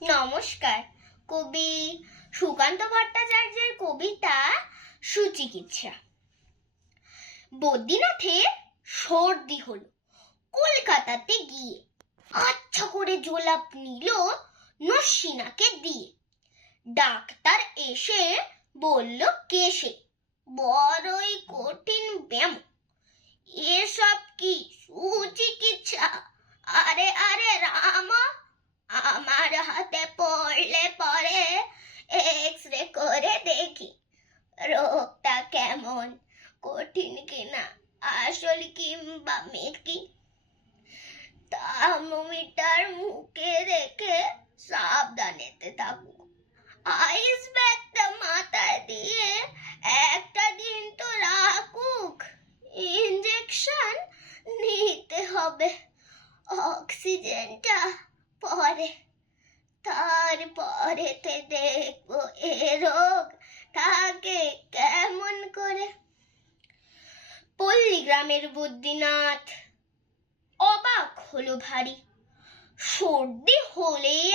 নমস্কার। কবি সুকান্ত ভট্টাচার্যের কবিতা সুচিকিৎসা। বদ্রীনাথের সর্দি হলো কলকাতাতে গিয়ে, আচ্ছা করে জোলাপ নিল নসিনাকে দিয়ে। ডাক্তার এসে বলল কেশে, বড়ই কঠিন ব্যায়াম, এসব কি সুচিকিৎসা? আরে আরে রামা, আমার হাতে পড়লে পরে এক্সরে করে দেখি রোগটা কেমন, কঠিন কিনা আসল কিংবা মেকি। থার্মোমিটার মুখে রেখে সাবধানেতে থাকুক, আইস ব্যাগটা মাথায় দিয়ে একটা দিন তো রাখুক। ইঞ্জেকশন নিতে হবে, অক্সিজেনটা পরে, তারপরেতে দেখবো এ রোগ থাকে কেমন করে। পল্লীগ্রামের বদ্রীনাথ অবাক হলো ভারী, সর্দি হলেই